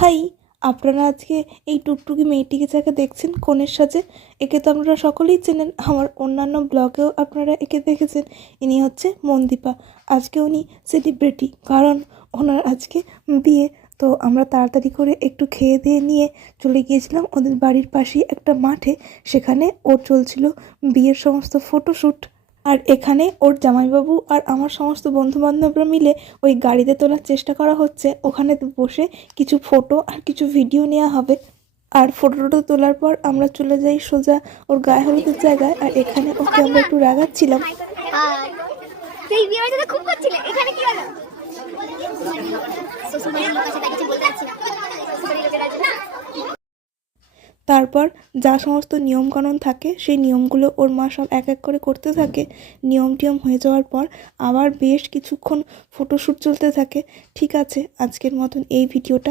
High, আপনারা আজকে এই টুকটুকি মেয়েটিকে যাকে দেখছেন কনের সাজে, একে তো আপনারা সকলেই চেনেন। আমার অন্যান্য ব্লগেও আপনারা একে দেখেছেন। ইনি হচ্ছে মনদীপা। আজকে উনি সেলিব্রিটি, কারণ ওনার আজকে বিয়ে। তো আমরা তাড়াতাড়ি করে একটু খেয়ে দিয়ে নিয়ে চলে গিয়েছিলাম ওদের বাড়ির পাশেই একটা মাঠে। সেখানে ওর চলছিল বিয়ের সমস্ত ফটোশ্যুট। আর এখানে ওর জামাইবাবু আর আমার সমস্ত বন্ধুবান্ধবরা মিলে ওই গাড়িতে তোলার চেষ্টা করা হচ্ছে। ওখানে বসে কিছু ফটো আর কিছু ভিডিও নেওয়া হবে। আর ফটো তোলার পর আমরা চলে যাই সোজা ওর গায়ে হলুদের জায়গায়। আর এখানে ওকে আমরা একটু রাগাচ্ছিলাম। তারপর যা সমস্ত নিয়মকানুন থাকে সেই নিয়মগুলো ওর মা সব এক এক করে করতে থাকে। নিয়ম হয়ে যাওয়ার পর আবার বেশ কিছুক্ষণ ফটোশ্যুট চলতে থাকে। ঠিক আছে, আজকের মতন এই ভিডিওটা